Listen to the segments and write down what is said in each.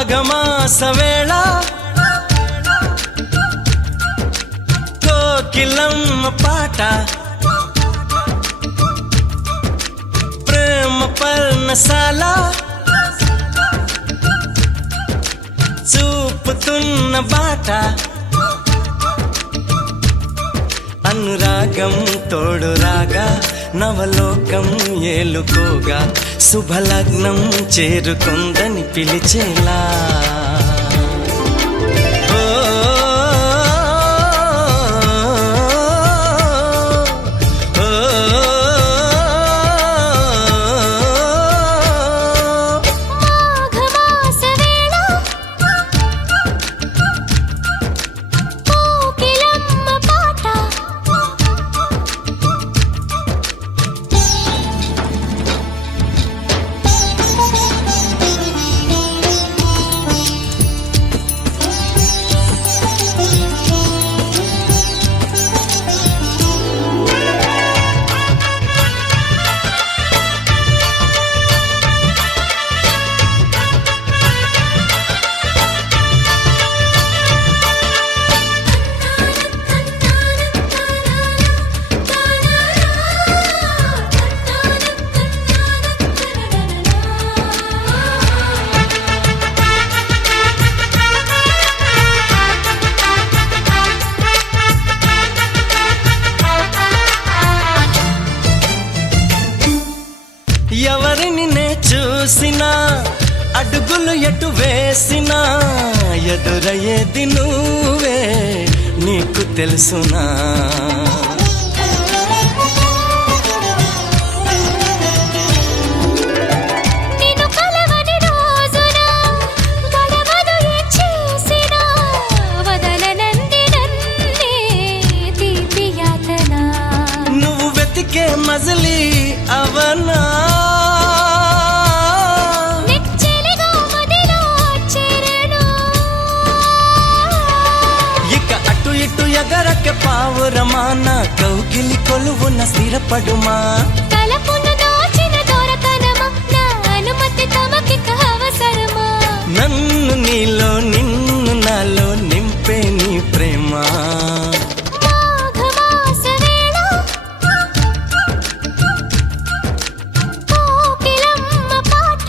మాఘమాస వేళ కోకిలమ్మ పాట ప్రేమ పర్ణశాల చూపుతున్న బాట అనురాగం తోడు రాగా నవలోకం ఏలుకోగా శుభలగ్నం చేరుకుందని పిలిచేలా ఎవరిని నే చూసినా అడుగులు ఎటు వేసినా ఎదురయ్యేది నువ్వే నీకు తెలుసునా నువ్వు వెతికే మజిలీ అవనా ఎగరక పావురమాన కౌగిలి కొలువున స్థిరపడుమా తలపును దోచిన దొరకనమా నా అనుమతి తమకిక అవసరమా నన్ను నీలో నిన్ను నాలో నింపే నీ ప్రేమ మాఘమాస వేళ కోకిలమ్మ పాట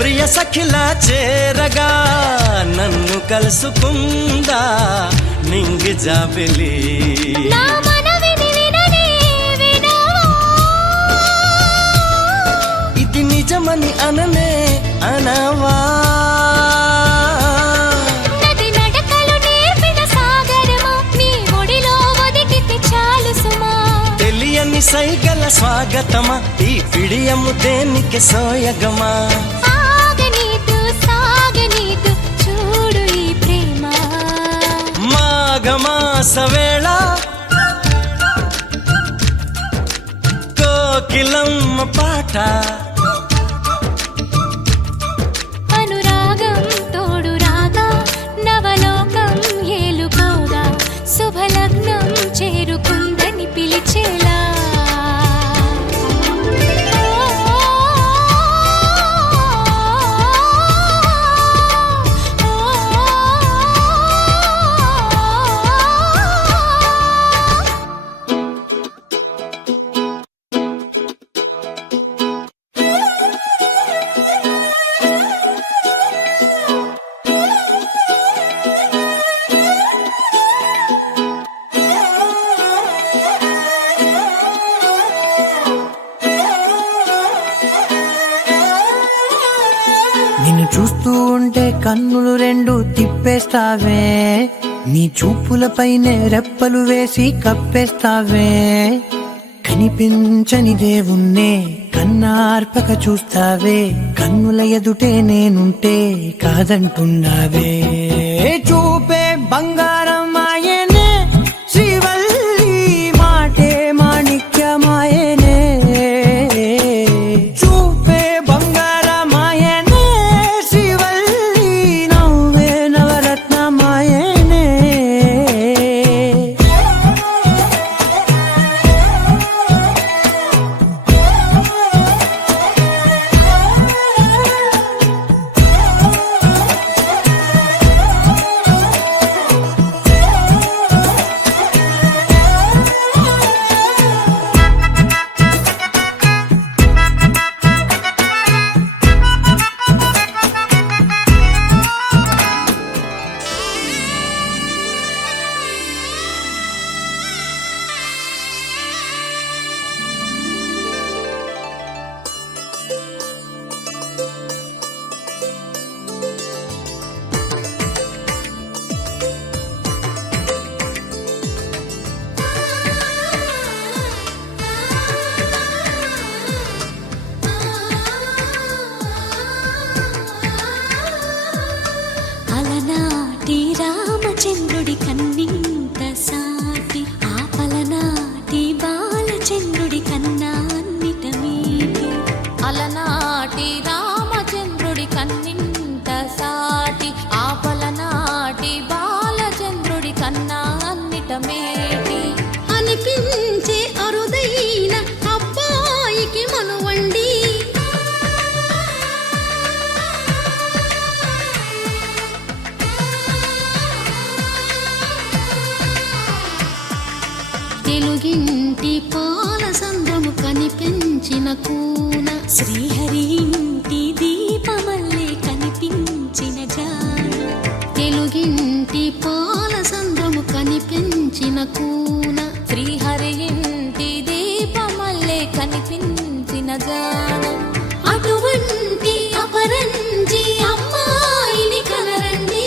ప్రియ సఖిలా చేరగా నన్ను కలుసుకుందా నింగి జాబిలి ఇది నిజమని అననే అనవా నది నడకలు నేర్పిన సాగరమా నీ ఒడిలో ఒదిగితే చాలు సుమా తెలియని సైగల స్వాగతమా ఈ పిడియము దేనికి సోయగమా చూడు ఈ ప్రేమ మాఘమాస వేళ కోకిలమ్మ పాట అనురాగం తోడు రాగా నవలోకం ఏలుకోగా శుభ లగ్నం చేరుకుందని పిలిచేలా నిన్ను చూస్తూ ఉంటే కన్నులు రెండు తిప్పేస్తావే, నీ చూపులపైనే రెప్పలు వేసి కప్పేస్తావే. కనిపించని దేవుణ్ణే కన్నార్పక చూస్తావే, కన్నుల ఎదుటే నేనుంటే కాదంటున్నావే. చూపే బంగారం ఆయనే, శ్రీవల్లి మాటే మాణిక్యమాయనే. చూపే బంగారమాయనే, శ్రీవల్లి నవ్వే నవరత్నమాయనే. అలనాటి రామచంద్రుడి కన్నింత సాటి, ఆపలనాటి బాలచంద్రుడి కన్నా అన్నిట మీటి. అలనాటి రామచంద్రుడి కన్నింత సాటి, ఆపలనాటి బాలచంద్రుడి కన్నా అన్నిట మేటి. అనిపించే అరుదైన అబ్బాయికి మనువండి, తెలుగింటి పాలసంద్రము కనిపించిన కూన, శ్రీహరి ఇంటి దీపమల్లే కనిపించిన జాన. తెలుగింటి పాలసంద్రము కనిపించిన కూన, శ్రీహరి ఇంటి దీపమల్లే కనిపించిన జాన. అటువంటి అపరంజి అమ్మాయిని కనరండి,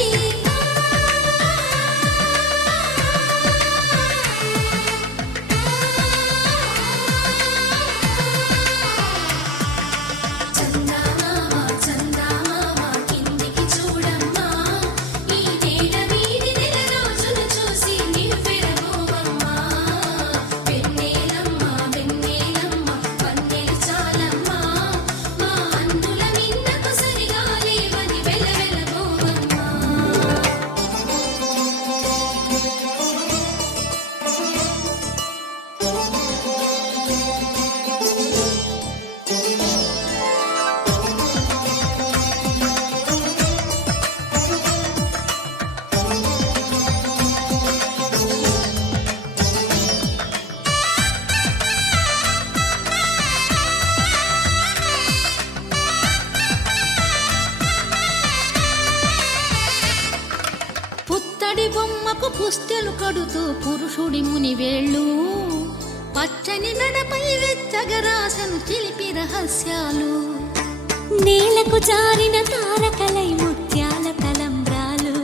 పుత్తడి బొమ్మకు పుస్తెలు కడుతూ పురుషుడి ముని వేళ్ళు, పచ్చని మెడపై వెచ్చగరాసను చిలిపి రహస్యాలు. నేలకు జారిన తారకలై ముత్యాల తలంబ్రాలు,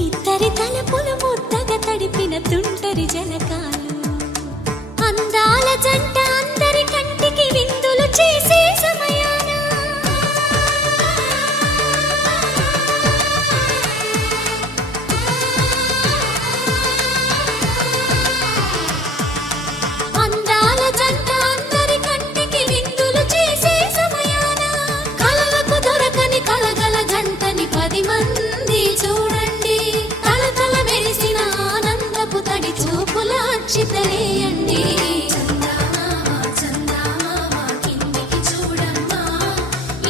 ఇద్దరి తలపులు ముద్దగా తడిపిన తుంటరి జలకాలు. అందాల జంట అందరి కంటికి విందులు చేసే సమయాన, అందాల జంట అందరి కంటికి విందులు చేసే సమయాన, కలలకు దొరకని కలగల జంటని 10 మంది చూడండి. తల తల మెరిసిన ముచ్చటలేయండి. చందమామ చందమామ కిందికి చూడమ్మా,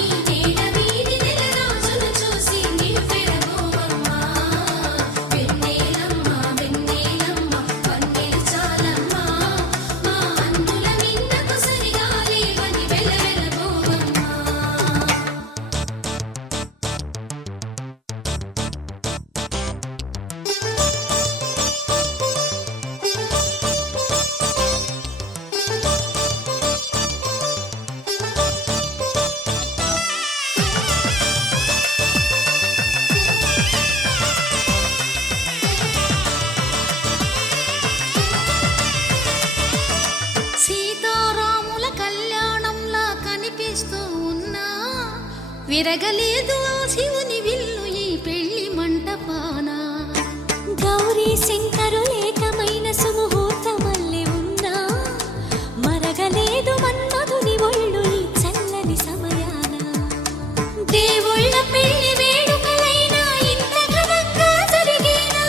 ఈ నేల మీది నెల రోజులు చూసి నివ్వెరబోవమ్మా. వెన్నెలమ్మ వెన్నెలమ్మ వన్నెలు చాలమ్మా, మా అన్నుల మిన్నకు సరిగా లేవని వెలవెలబోవమ్మా. సీతారాముల కళ్యాణంలా కనిపిస్తూ ఉన్నా, విరగలేదు ఆ శివుని విల్లు ఈ పెళ్లి మంటపాన. గౌరీ శంకరు ఏకమైన సుముహూర్తమల్లె ఉన్నా, మరగలేదు మన్మధుని ఒళ్ళు ఈ చల్లని సమయాన. దేవుళ్ళ పెళ్లి వేడుకలైనా ఇంత ఘనంగా జరిగేనా?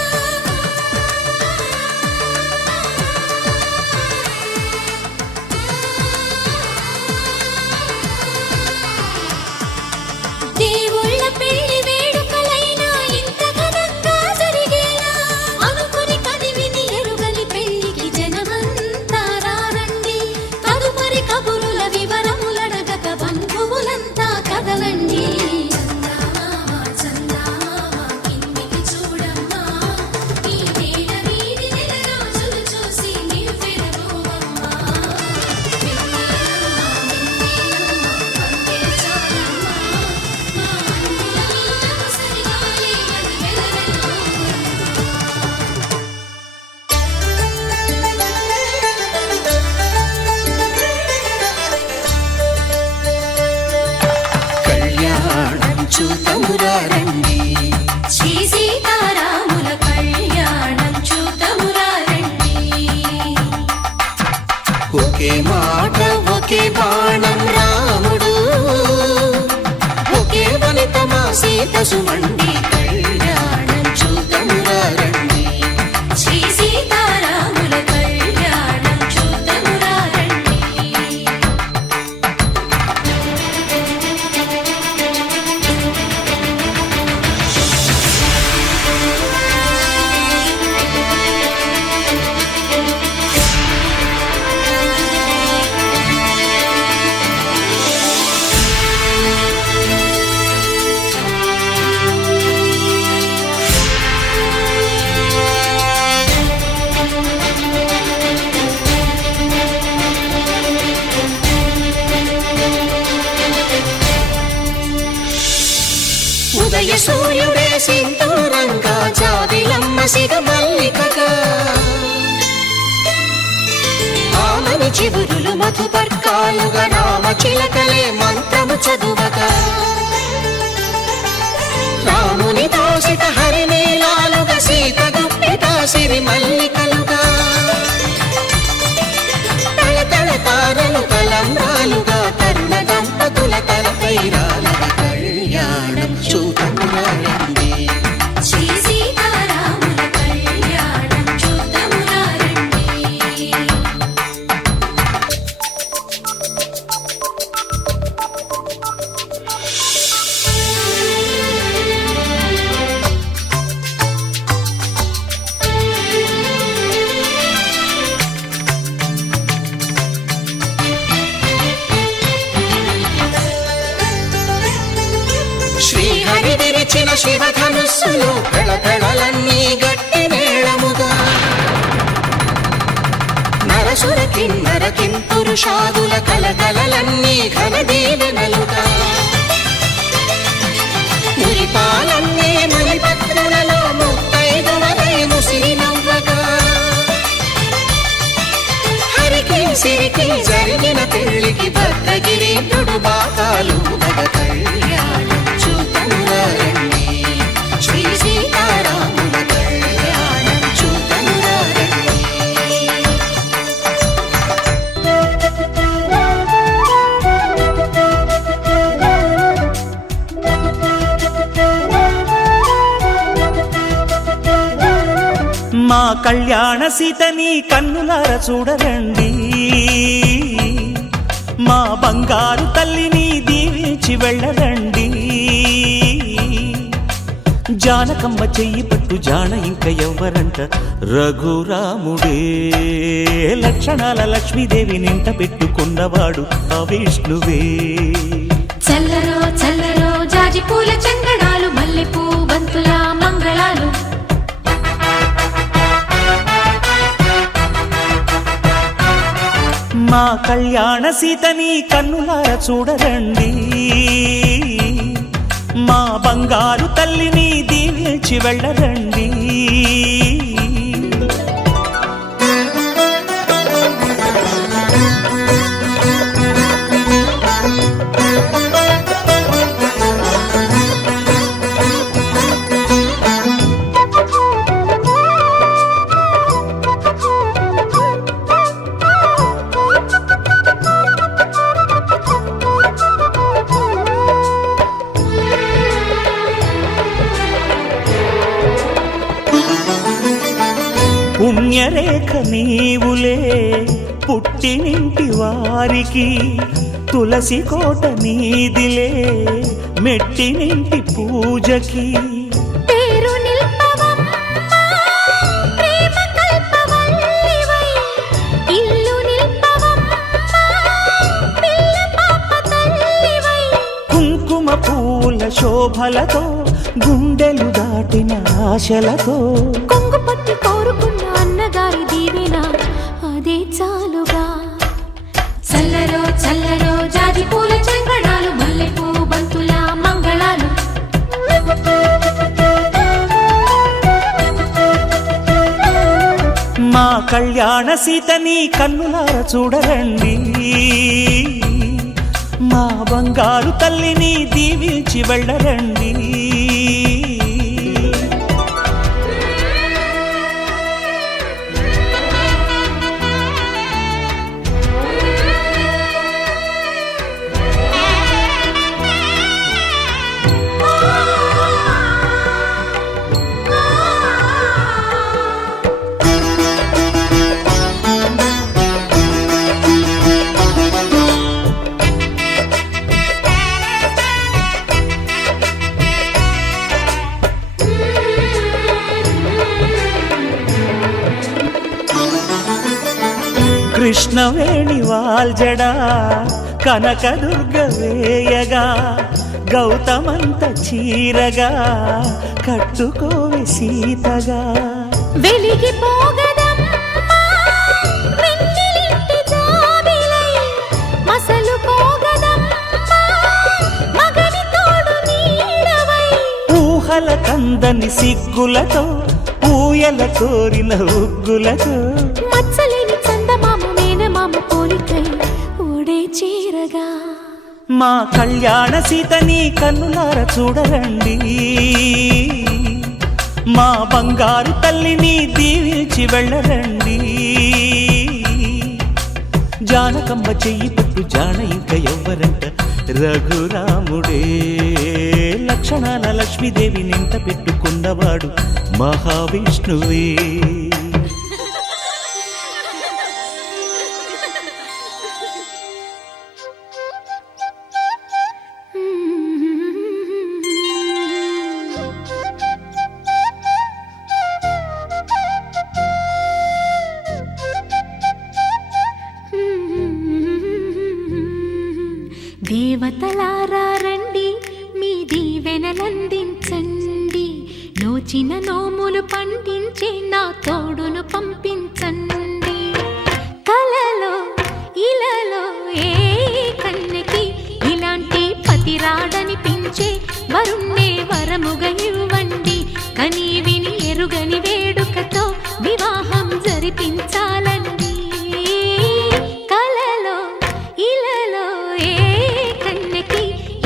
దేవుళ్ళ పెళ్లి వేడుకలైనా ఇంత ఘనంగా జరిగేనా? అనుకుని కదివిని ఎరుగని పెళ్లికి జనమంతా రారండి. తదుపరి కబురుల వివరములడగక బంధువులంతా కదలండి. చందమామ చందమామ కిందికి చూడమ్మా, ఈ నేల మీది నెల రోజులు చూసి నివ్వెరబోవమ్మా. వెన్నెలమ్మ వెన్నెలమ్మ వన్నెలు చాలమ్మా, మా అన్నుల మిన్నకు సరిగా లేవని వెలవెలబోవమ్మా. కళ్యాణం చూతమురా రండి, శ్రీ సీతారాముల కళ్యాణం చూతమురా రండి. ఒకే మాట ఒకే బాణం రాముడు, ఒకే వనిత మా సీత సుమండి. కళ్యాణం చూతమురా రండి, శ్రీ సీతారాముల కళ్యాణం చూతమురా రండి. ఉదయ సూర్యుడే సింధూరంగా, జాబిలమ్మ సిగ మల్లికగా, ఆమని చివురులు మధుపర్కాలుగా, రామ చిలకలే మంత్రము చదువగా, రాముని దోసిట హరినీలాలుగా, సీత గుప్పిట సిరి మల్లికలుగా, తళతళ తారలు తలంబ్రాలుగా, తరుణ దంపతుల తలపైరాలుగా. కళ్యాణం చూతమురా రండి, శ్రీ సీతారాముల కళ్యాణం చూతమురా రండి. శ్రీహరి విరిచిన శివధనుస్సులు పెళపెళలన్నీ గట్టి మేళముగా, నరసుర కిన్నర కింపురుషాదుల కలకలలన్నీ ఘన దీవెనలుగా, మురిపాలన్నీ మణిపత్రులలో ముత్తైదువలై ముసిరి నవ్వగా, హరికి సిరికి జరిగిన పెళ్లికి భద్రగిరీంద్రుడు బాకాలు ఊదగ. కళ్యాణం చూతమురా రండి, శ్రీ సీతారాముల కళ్యాణం చూతమురా రండి. మా కళ్యాణ సీతని కన్నులార చూడరండి, మా బంగారు తల్లిని దీవించి వెళ్ళరండి. జానకమ్మ చెయ్యి పట్టు జాన ఇంక ఎవ్వరంట, రఘురాముడే లక్షణాల లక్ష్మీదేవి నింట పెట్టుకున్నవాడు ఆ విష్ణువే. చల్లరో చల్లరో జాజి పూల చంగడాలు, మల్లెపూ బంతుల మంగళాలు. మా కళ్యాణ సీతని కన్నులార చూడరండి, మా బంగారు తల్లిని దీవించి వెళ్ళరండి. పుణ్యరేఖ నీవులే పుట్టినింటి వారికి, తులసి కోట నీదిలే మెట్టినింటి పూజకి. పేరు నిల్పవమ్మ ప్రేమ కల్పవల్లివై, ఇల్లు నిల్పవమ్మ పిల్ల పాప తల్లివై. కుంకుమ పూల శోభలతో గుండెలు దాటిన ఆశలతో, కొంగు పట్టి కోరుకున్న అన్నగారి దీవెన అదే చాలుగా. చల్లరో చల్లరో జాజి పూల చంగడాలు, మల్లెపూ బంతుల మంగళాలు. మా కళ్యాణ సీతని కన్నులార చూడరండి, మా బంగారు తల్లిని దీవించి వెళ్ళరండి. కృష్ణవేణి వాల్జడా కనకదుర్గ వేయగా, గౌతమంత చీరగా కట్టుకోవి సీతగా. వెలిగిపోగదమ్మా వెన్నెలింటి జాబిలై, మసలుకోగదమ్మా మగని తోడు నీడవై. ఊహల కందని సిగ్గులతో ఊయల కోరిన ఉగ్గులతో, మచ్చలేని చందమామ మేనమామ పోలికై ఓడే చీరగా. మా కళ్యాణ సీతని కన్నులార చూడరండి, మా బంగారు తల్లిని దీవించి వెళ్ళరండి. జానకమ్మ చెయ్యి పట్టు జాన ఇంక ఎవ్వరంట, రఘురాముడే లక్షణాల లక్ష్మీదేవి నింట పెట్టుకున్నవాడు మహావిష్ణువే. దేవతలారా రండి, మీ దీవెనలందించండి. నోచిన నోములు పండించే నా తోడును పంపించండి. కలలో ఇలలో ఏ కన్నెకి ఇలాంటి పతిరాడనిపించే వరుణ్ణే వరముగా ఇవ్వండి. కని విని ఎరుగని వేడుకతో వివాహం జరిపించాలండి. కలలో ఇలలో ఏ కన్నెకి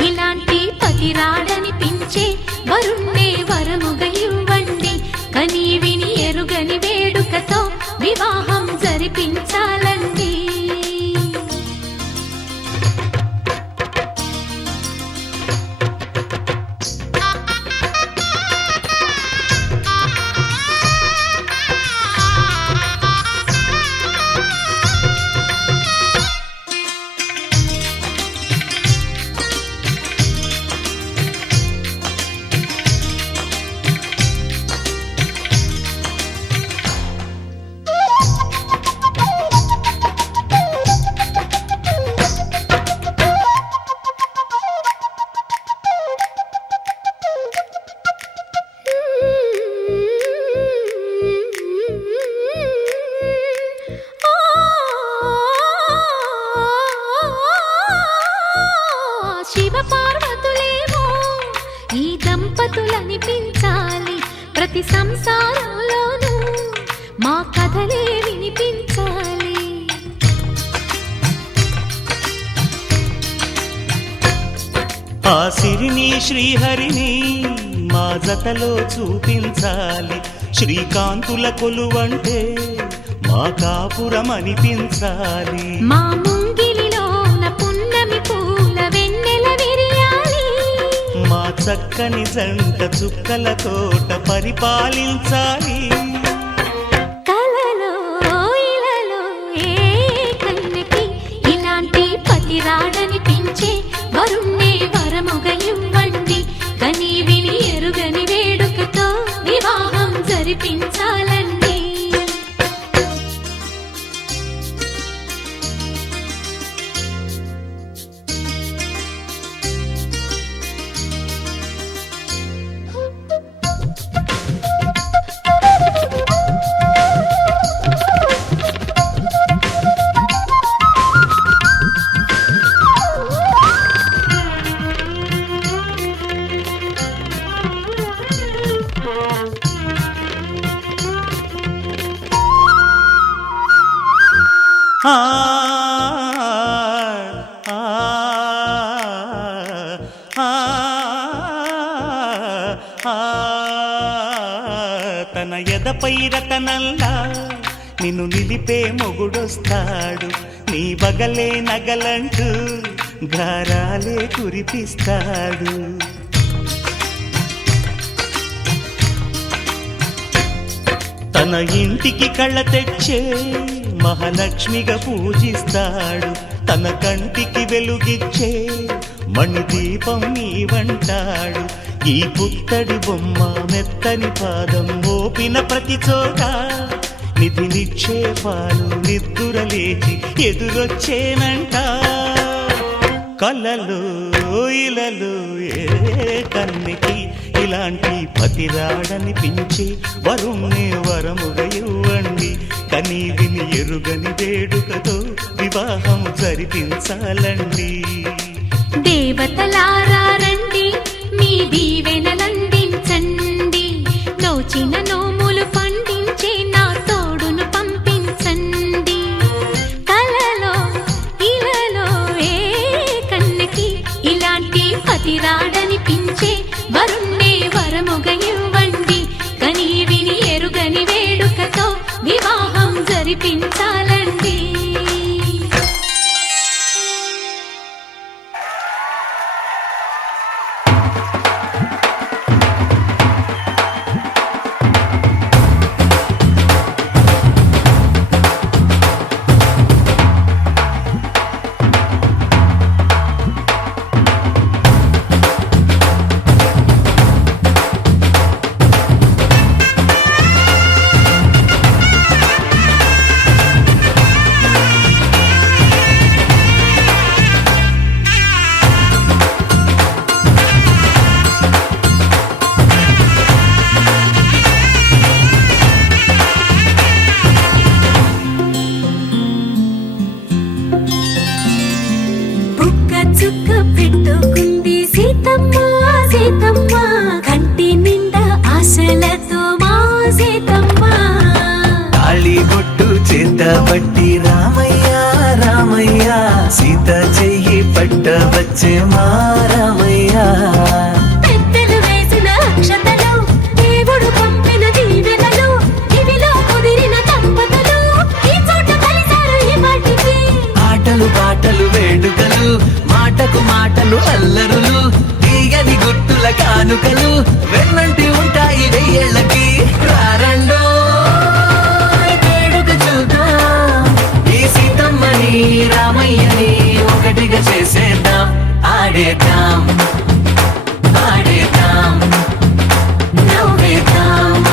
ఇలాంటి పతిరాడనిపించే వరుణ్ణే వరముగా ఇవ్వండి. కని విని ఎరుగని వేడుకతో వివాహం జరిపించాలండి. ప్రతి సంసారంలోనూ మా కథలే వినిపించాలి. ఆ సిరిని శ్రీహరిని మా జతలో చూపించాలి. శ్రీకాంతుల కొలువంటే మా కాపురం అనిపించాలి. మా ముంగిలిలోన పున్నమి పూల వెన్నెల విరియాలి. మా చక్కని జంట చుక్కల తోట పరిపాలించాలి. కలలో ఇలలో ఏ కన్నెకి ఇలాంటి పతి రాడనిపించే వరుణ్ణే వరముగ ఇవ్వండి. కని విని ఎరుగని వేడుకతో వివాహం జరిపించాలండి. ఆ ఆ ఆ తన ఎదపై రతనల్లా నిన్ను నిలిపే మొగుడొస్తాడు. నీ బగలే నగలంటూ గారాలే కురిపిస్తాడు. తన ఇంటికి కళ్ళ తెచ్చే మహాలక్ష్మిగా పూజిస్తాడు. తన కంటికి వెలుగిచ్చే మణిదీపం నీవంటాడు. ఈ పుత్తడి బొమ్మ మెత్తని పాదం మోపిన ప్రతి చోట నిధి నిక్షేపాలు నిద్దురలేచి ఎదురొచ్చేనంట. కలలో ఇలలో ఏ కన్నికి ఇలాంటి పతిరాడనిపించి వరుణ్ణే వరముగా ఇవ్వండి. కని విని ఎరుగని వేడుకతో వివాహం జరిపించాలండి. దేవతలారా రండి, మీ దీవెనలందించండి. నోచిన నోములు పండించే నా తోడును పంపించండి. కలలో ఇలలో ఏ కన్నెకి ఇలాంటి పతిరాడనిపించే వరుణ్ణే వరముగ ఇవ్వండి. కని విని ఎరుగని వేడుకతో వివాహం జరిపించాలండి. చుక్క పెట్టుకుంది సీతమ్మ సీతమ్మ, కంటి నిండా ఆశలతో మా సీతమ్మ. తాళిబొట్టు చేతబట్టి రామయ్య రామయ్య, సీత చెయ్యి పట్ట వచ్చే మా రామయ్య. పెద్దలు వేసిన అక్షతలు, దేవుడు పంపిన దీవెనలు, ఇవిలో కుదిరిన దంపతులు ఈ చోట కలిసారు ఈ పాటికి. ఆటలు పాటలు వేడుకలు, మాటకు మాటలు అల్లరులు, తీయని గుట్టుల కానుకలు వెన్నంటి ఉంటాయి వెయ్యేళ్ళకి. రారండో వేడుక చూద్దాం, ఈ సీతమ్మని రామయ్యని ఒకటిగా చేసేద్దాం. ఆడేద్దాం ఆడేద్దాం నవ్వేద్దాం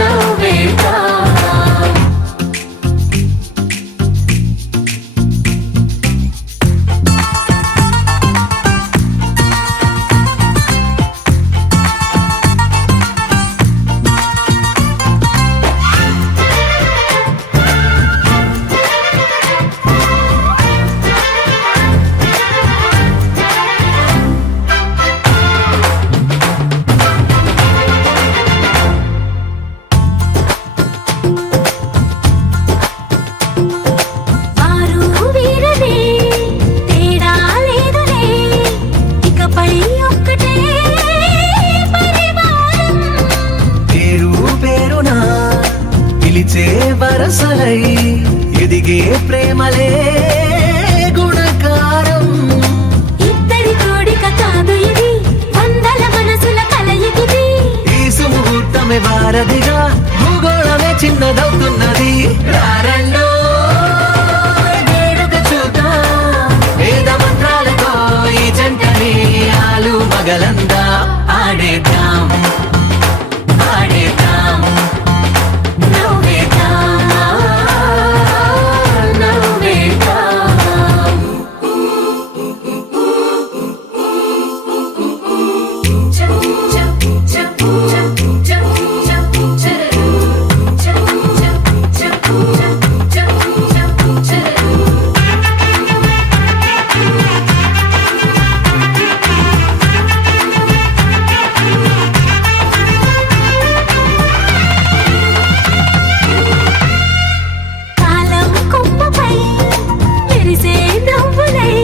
నవ్వేద్దాం. పిలిచే వరసలై ఎదిగే ప్రేమలే గుణకారం. ఇద్దరి కోడిక కాదు ఇది, వందల మనసుల కలయికిది. ఈ సుముహూర్తమే వారధిగా భూగోళమే చిన్నదవుతున్నది. రారండో వేడుక చూద్దాం, వేద మంత్రాలతో ఈ జంటని ఆలు మగలందా ఆడేద్దాం ఆడేద్దాం నవ్వేద్దాం, నవ్వేద్దాం. కాలం కొమ్మపై మెరిసే నవ్వులై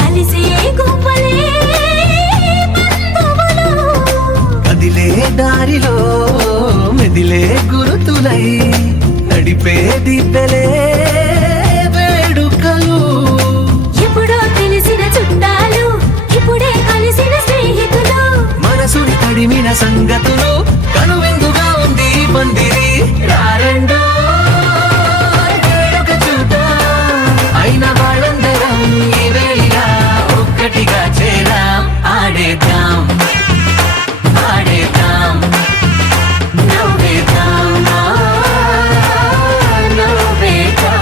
కలిసే గువ్వలే బంధువులు. కదిలే దారిలో మెదిలే గురుతులై నడిపే దిబ్బెలే వేడుకలు. ఎప్పుడో తెలిసిన చుట్టాలు, ఇప్పుడే కలిసిన స్నేహితులు. మనసుని తడిమిన సంగతులు కనువిందుగా ఉంది ఈ పందిరి. రారండో వేడుక చూద్దాం, అయిన వాళ్ళందరం ఈ వేళ ఒక్కటిగా చేరాం. ఆడేద్దాం ఆడేద్దాం నవ్వేద్దాం, నవ్వేద్దాం.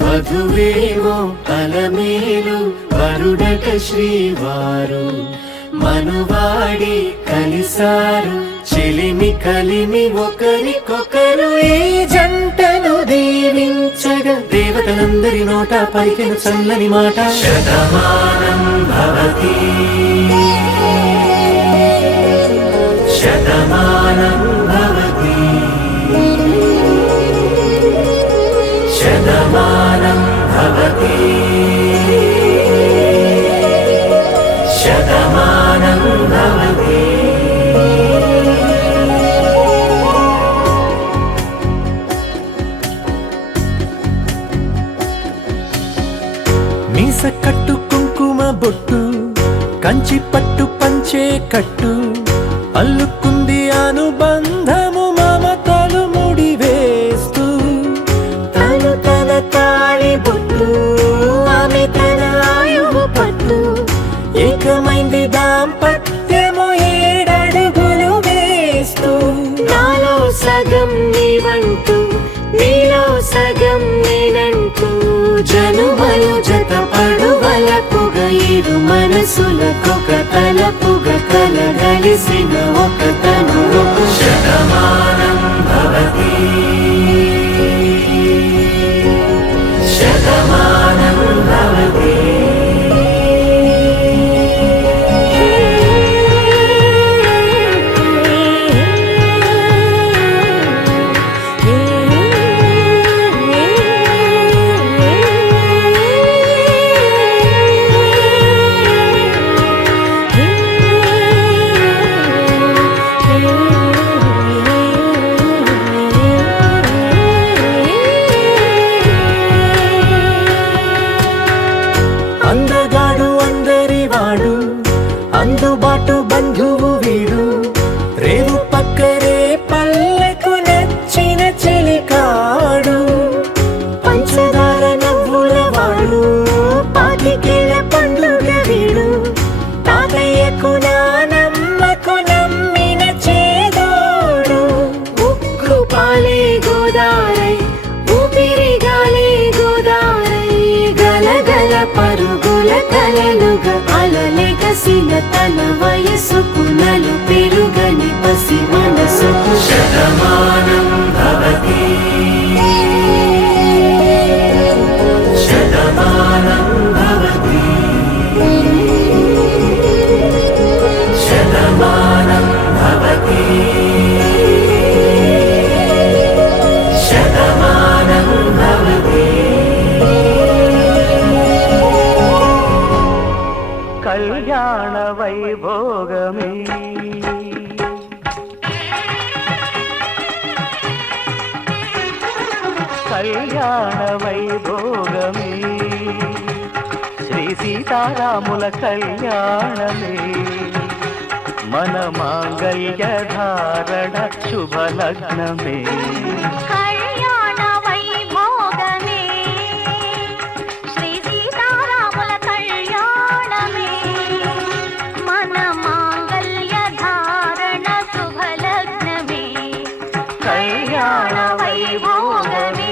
వధువేమో అలమేలు వరుడట శ్రీవారు, మనువాడి కలిసారు చెలిమి కలిమి ఒకరికొకరు. ఈ జంటను దీవించగా దేవతలందరి నోట పలికిన చల్లని మాట. శతమానం భవతి శతమానం భవతి శతమానం భవతి శతమానం భవతి. మీస కట్టు కుంకుమ బొట్టు కంచి పట్టు పంచే కట్టు అల్లుకుంది అనుబంధము మమతలు ముడివేస్తూ. తను తన తాళి బొట్టు, ఆమె తన ఆయువు పట్టు. ఏకమైంది దాంపత్యము ఏడడుగులు వేస్తూ. నాలో సగం నీవంటూ, నీలో సగం నేనంటూ. జనుమలు జత పడువలపుగ ఇరు మనసులకొక తలపుగ కలగలిసిన ఒక తను. శతమానం భవతి శతమానం భవతి. అందగాడు అందరి వాడు, అందుబాటు బంధువు వీడు. రేవు పక్కరే పల్లెకు నచ్చిన చెలికాడు. పంచదార నవ్వుల వాడు, పాతికేల పండుగ వీడు. తాతయ్యకు నానమ్మకు నమ్మిన చేదోడు. ఉక్కు పాలే గోదారై, ఊపిరి గాలే గోదారై. గలగల పరుగుల కలలుగా అలలెగసిన తన వయసుకు నలు పెరుగని పసి మనసుకు. శతమానం భవతి శతమానం భవతి శతమానం భవతి శతమానం కళ్యాణ వైభోగమే కళ్యాణ వైభోగమే శ్రీ సీతారాముల కళ్యాణమే మన మాంగళ్య ధారణ శుభలగ్నమే కళ్యాణ వైభోగమే శ్రీ సీతారాముల కళ్యాణమే మన మాంగళ్య ధారణ శుభలగ్నమే కళ్యాణ వైభోగమే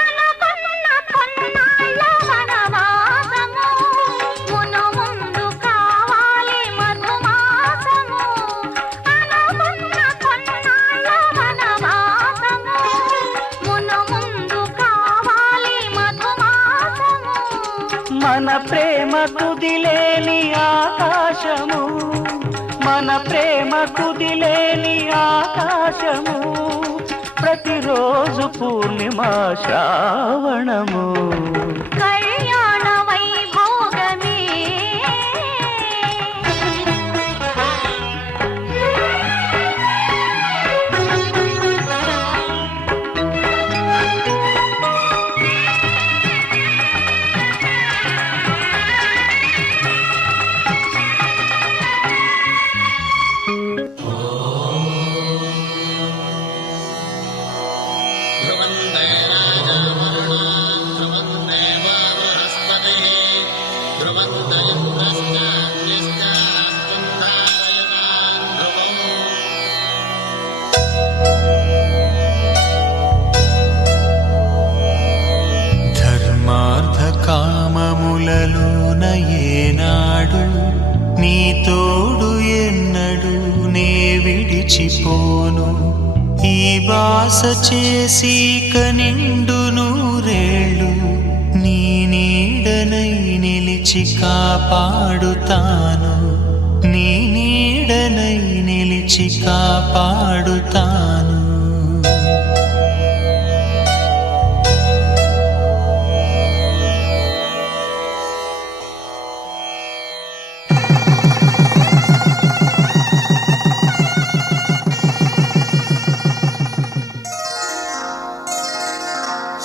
అనుకున్న కొన్నాళ్ళ వనవాసము మును ముందు కావాలి మధుమాసము అనుకున్న కొన్నాళ్ళ వనవాసము మును ముందు కావాలి మధుమాసము మన ప్రేమ కుదిలేని ఆకాశము మన ప్రేమ కుదిలేని ఆకాశము ప్రతిరోజు పూర్ణిమ శ్రావణము కళ్యాణ వైభోగమే ధర్మార్థ కామములలోన ఏనాడు నీ తోడు ఎన్నడు నే విడిచిపోను ఈ బాస చేసి కనిండు నూరేళ్ళు నీ నీడనై నిలిచి కాపాడుతాను నీ నీడనై నిలిచి కాపాడుతాను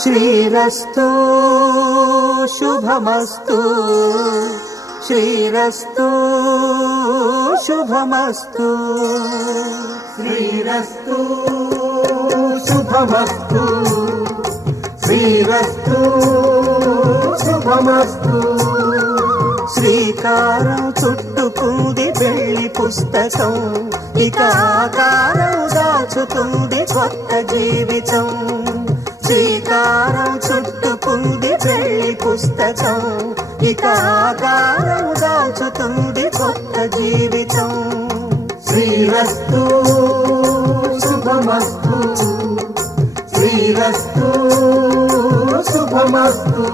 శ్రీరస్తు శుభమస్తు శ్రీరస్తు శుభమస్తు శ్రీరస్తు శుభమస్తు శ్రీరస్తు శుభమస్తు శ్రీకారం చుట్టుకుంది పెళ్లి పుస్తకం ఇక ఆకారం దాచుతుంది కొత్త జీవితం శ్రీకారం చుట్టుకుంది పెళ్లి పుస్తకం ఇక ఆకారం దాచుతుంది కొత్త జీవితం శ్రీరస్తు శుభమస్తు శ్రీరస్తు శుభమస్తు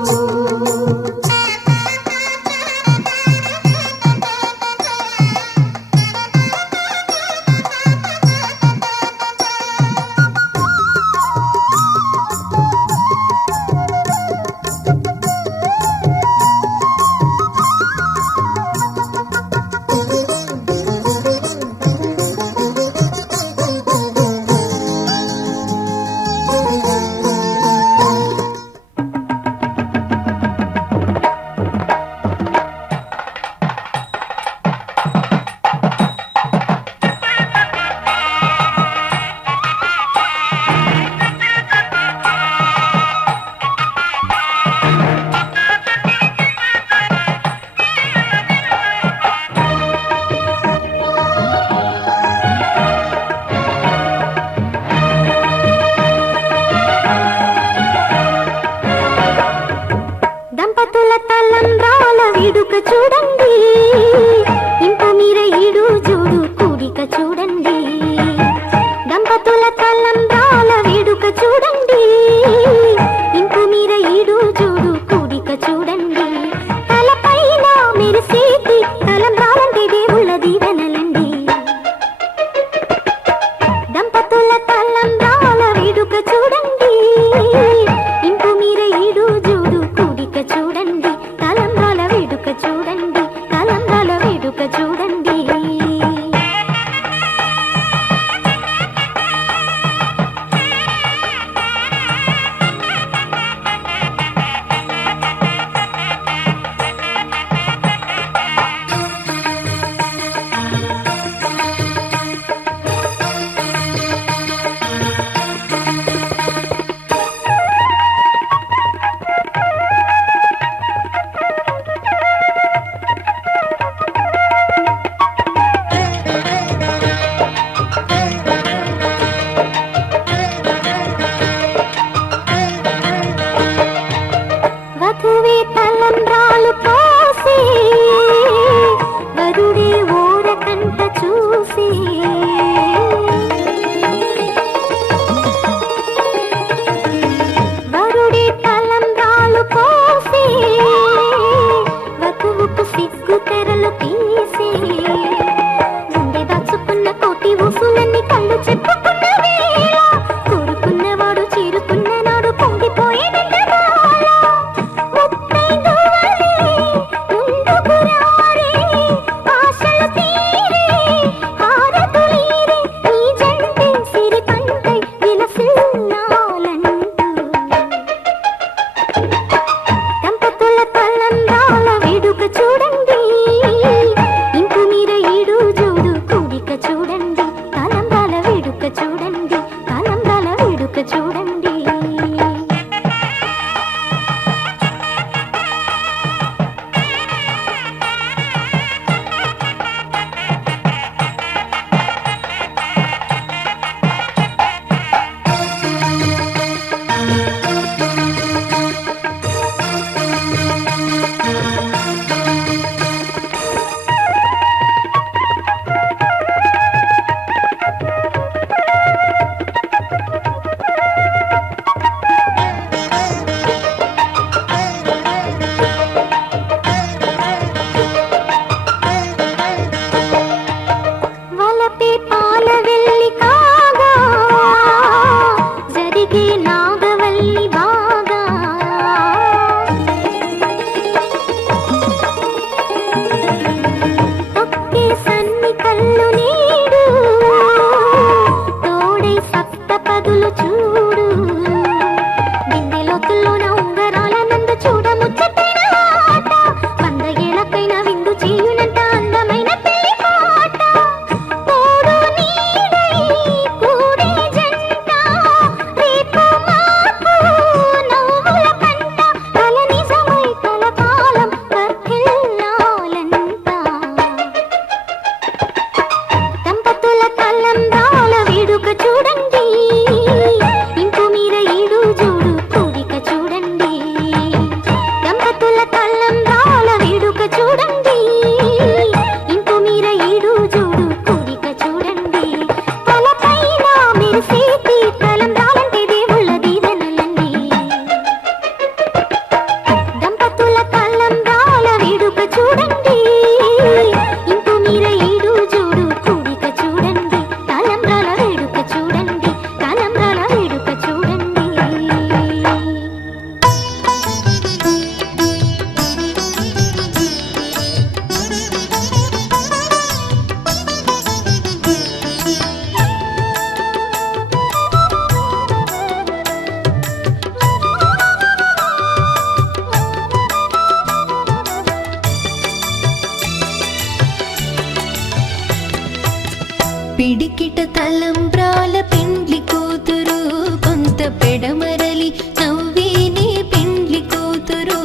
పిడికిట తలంబ్రాల పెండ్లి కూతురు కొంత పెడమరలి నవ్వేనే పెండ్లి కూతురు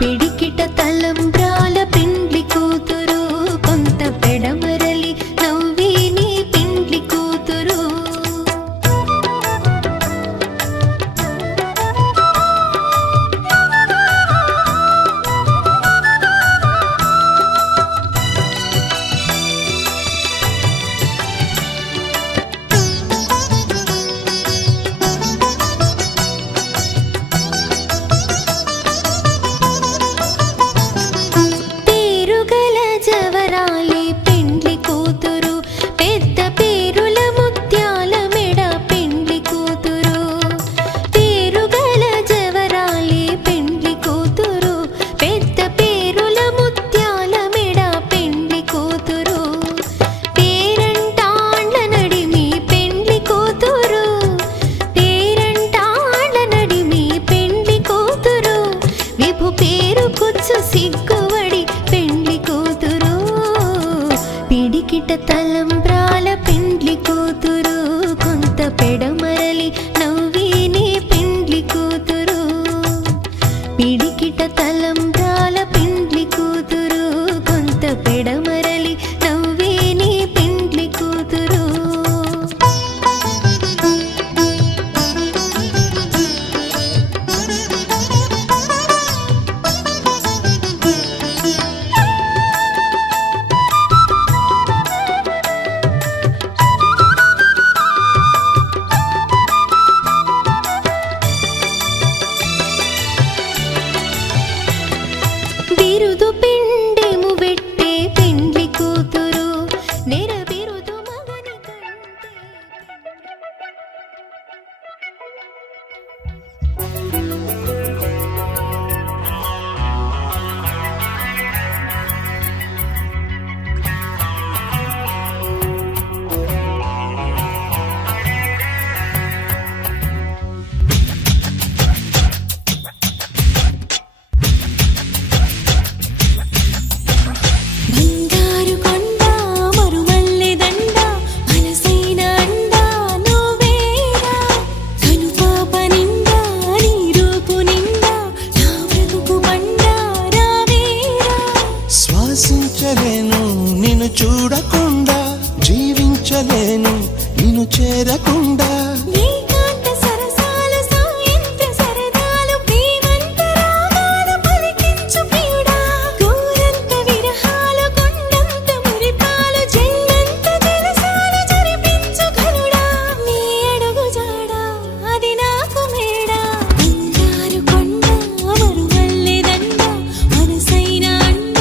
పిడికిట తలంబ్రాల పెండ్లి కూతురు కొంత పెడమరలి నవ్వేనే పెండ్లి కూతురు పిడికిట తలంబ్రాల పెండ్లి కూతురు కొంత పెడమరలి నవ్వేనే పెండ్లి కూతురు పిడికిట తలంబ్రాల పెండ్లి కూతురు కొంత పెడమరలి నవ్వేనే పెండ్లి కూతురు బిరుదు పిండెము వెట్టే పెండ్లి కూతురు నెర బిరుదు మగని బంగారు కొండ మరుమల్లె దండ మనసైన అండ నువ్వేరా కనుపాప నిండా నీ రూపు నిండా నా బ్రతుకు బండ రావేరా శ్వాసించలేను నిన్ను చూడకుండా జీవించలేను నిన్ను చేరకుండా నీకాంత సరసాలు సాయంత్ర సరదాలు ప్రేమంత రాగాలు పలికించు ప్రియుడా గోరంత విరహాలు కొండంత మురిపాలు జన్మంత జలసాలు జరిపించు ఘనుడా నీ అడుగు జాడా అది నాకు మేడా బంగారు కొండ మరుమల్లె దండ మనసైన అండ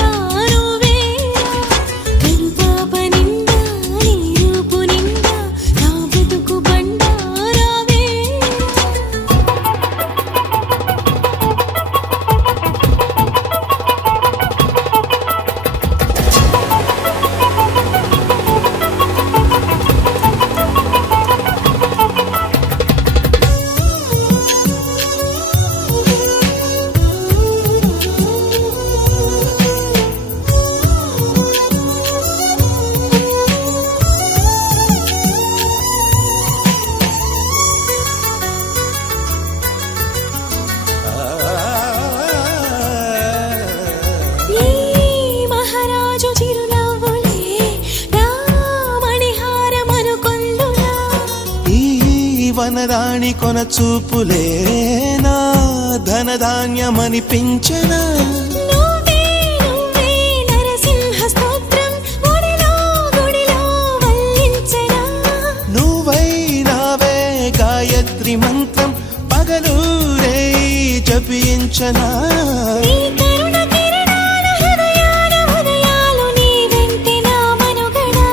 నువ్వేరా కనుపాప నిండా నీ రూపు నిండా నా బ్రతుకు బండ రావేరా ఈ మహారాజు చిరునవ్వులే రామణిహారమనుకొందునా ఈ వనరాణి కొన చూపులే నా ధనధాన్యమనిపించనా నువ్వే నువ్వే నరసింహ స్తోత్రం గుడిలో వల్లించనా నువ్వై నావే గాయత్రి మంత్రం పగలూరే జపించనా నీ కరుణ కిరణాల హృదయాల ఉదయాలు నీ వెంటే నా మనుగడా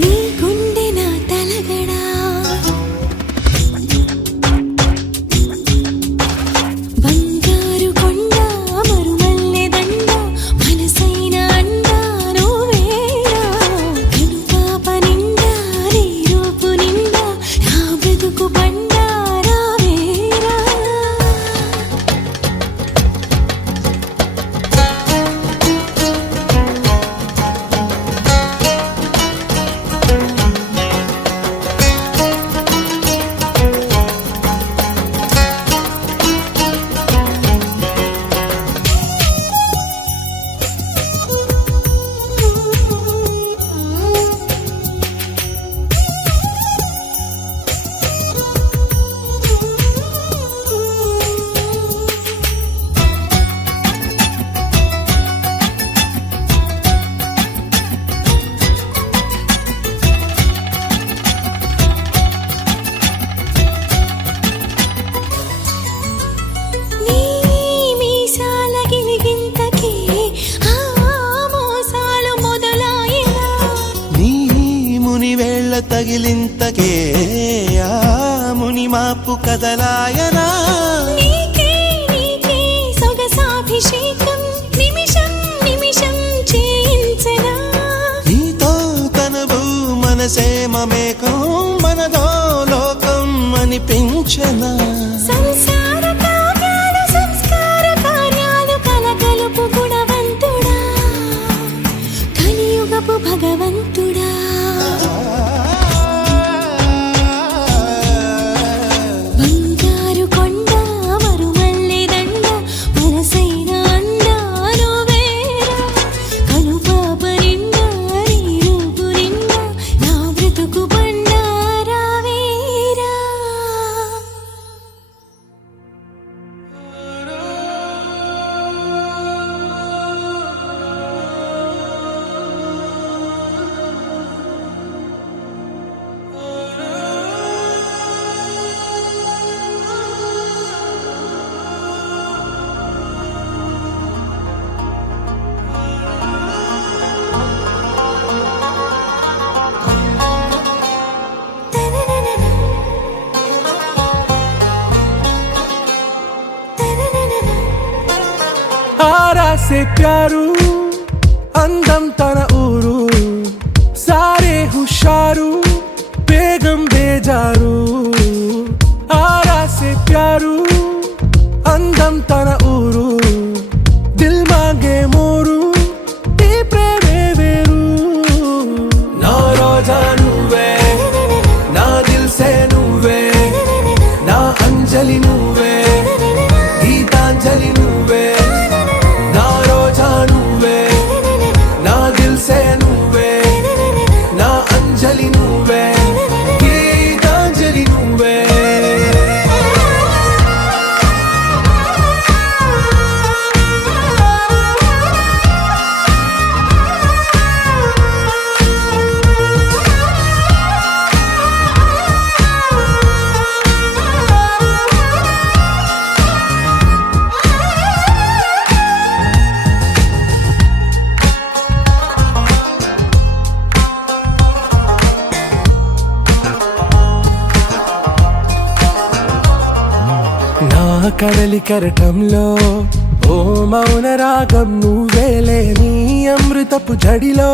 నీ గుండె నా తలగడా బంగారు కొండ మరుమల్లె దండ మనసైన అండ నువ్వేరా కనుపాప నిండా నీ రూపు నిండా నా బ్రతుకు బండ రావేరా ముని వేళ్ళ తగిలింతకే ఆ ముని మాపు కదలాయనా నీకే నీకే సొగసాభిషేకం నిమిషం నిమిషం చేయించనా నీతో తనవు మనసే మమేకం మనదో లోకం అనిపించనా సంసార కావ్యాలు సంస్కార కార్యాలు కలగలుపు గుణవంతుడా కలియుగపు భగవంతుడా బంగారు కొండ మరుమల్లె దండ మనసైన అండ నువ్వేరా కనుపాప నిండా నీ రూపు నిండా నా బ్రతుకు బండారావేరా आरा से प्यारू అందం తన ఊరు సారే హుషారు బేగం బేజారు ఆరా సే ప్యారు అందం తన ఊరు దిల్ మాంగే మోరు ఈ ప్రేమే వేరు నా రోజా నువ్వే నా దిల్ సే నువ్వే నా అంజలి నువ్వే గీతాంజలి నువ్వే నా రోజా నువ్వే నా దిల్ సే నువ్వే నా అంజలి నువ్వే గీతాంజలి నువ్వే నా కడలి కెరటంలో ఓ మౌన రాగం నువ్వేలే నీ అమృతపు జడిలో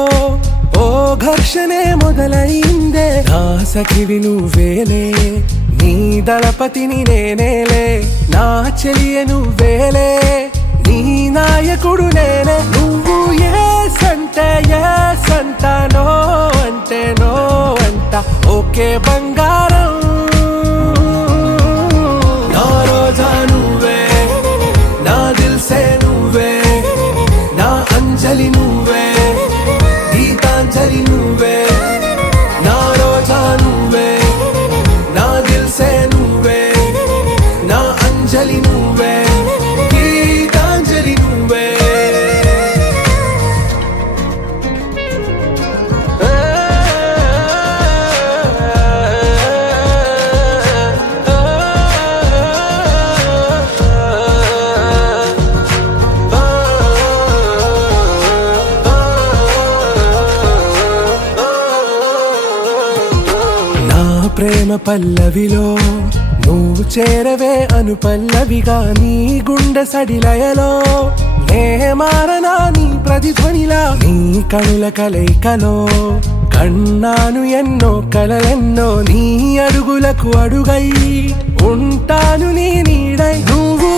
ఓ ఘర్షణే మొదలైందే నా సఖివి నువ్వేలే నీ దళపతిని నేనేలే నా చెలియ నువ్వేలే నీ నాయకుడు నేనే నువ్వు ఏ సంట నో అంటే నో అంట ఓకే బంగారం నా రోజా నువ్వే నా దిల్ సే నువ్వే నా అంజలి నువ్వే గీతాంజలి నువ్వే నా రోజా నువ్వే నా దిల్ సే నువ్వే నా అంజలి నువ్వే గీతాంజలి నువ్వే ప్రేమ పల్లవిలో నువ్వు చేరవే అను పల్లవిగా నీ గుండె సడిలయలో నే మారనా నీ ప్రతిధ్వనిలా నీ కనుల కలయికలో కన్నాను ఎన్నో కలలెన్నో నీ అడుగులకు అడుగై ఉంటాను నీ నీడై నువ్వు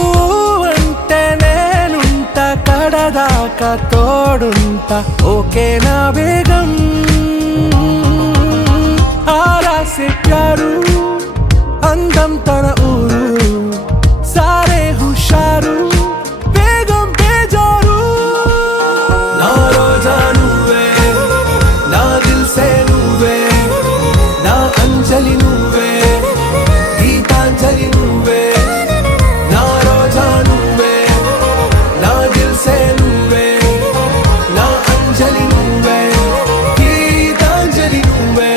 అంటే నేనుంట కడదాకా తోడుంటా ఓకే నా బేగం ఆరా సే ప్యారు అందం తన ఊరు సారే హుషారు బేగం బేజారు నా రోజా నువ్వే నా దిల్ సే నువ్వే నా అంజలి నువ్వే గీతాంజలి నువ్వే నా రోజా నువ్వే నా దిల్ సే నువ్వే నా అంజలి నువ్వే గీతాంజలి నువ్వే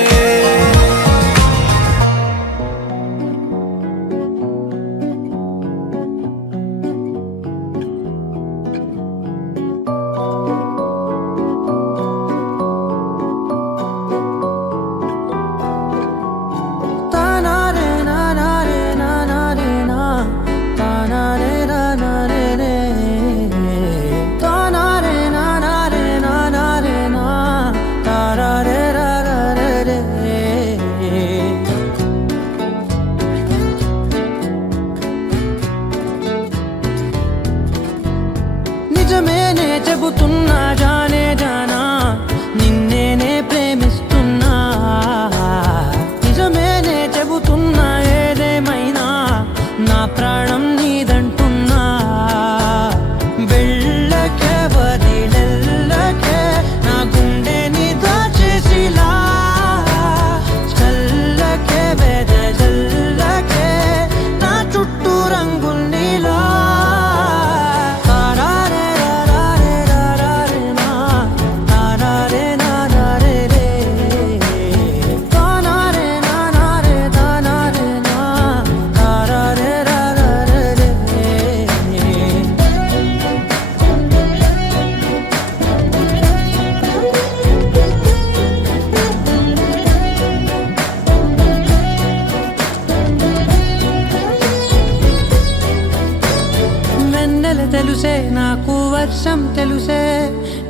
వర్షం తెలుసే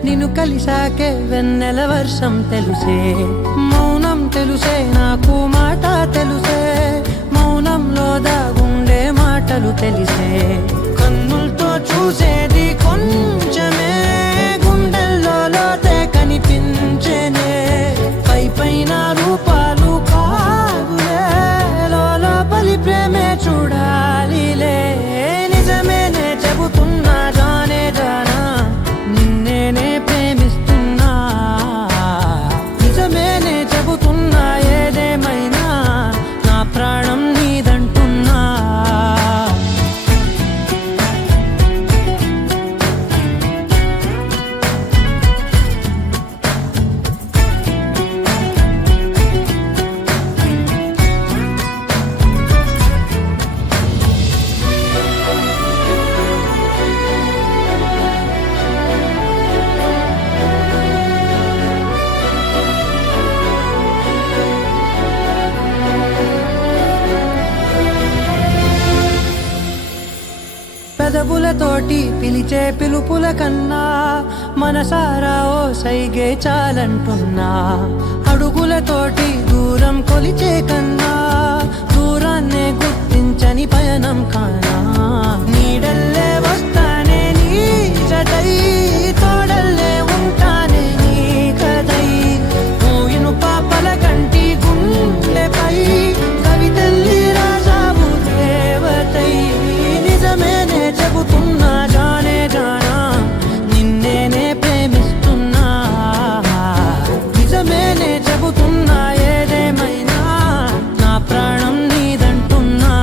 నిన్ను కలిసాకే వెన్నెల వర్షం తెలుసే మౌనం తెలుసే నాకు మాట తెలుసే మౌనంలో దాగుండే మాటలు తెలిసే కన్నులతో చూసేది కొంచెమే గుండెల్లో లోతే కనిపించేనే పై పైన రూపాలు కాదులే లోపలి ప్రేమే చూడాలిలే నిజమేనే చెబుతున్నా జానే జానా నిన్నేనే ప్రేమిస్తున్నా నిజమేనే చెబుతున్నా ఏదేమైనా నా ప్రాణం నీదంటున్నా పెదవులతోటి పిలిచే పిలుపుల కన్నా మనసారా ఓ సైగే చాలంటున్నా అడుగులతోటి దూరం కొలిచే కన్నా దూరాన్నే గుర్తించని పయనం కానా నీడల్లే వస్తానే నీ జతై తోడల్లే ఉంటానే నీ కదై మూయిను పాపల కంటి గుండెపై కవితల్లి రాజావు దేవతై నిజమేనే చెబుతున్నా జానే జానా నిన్నేనే ప్రేమిస్తున్నా నిజమేనే చెబుతున్నా ఏదేమైనా నా ప్రాణం నీదంటున్నా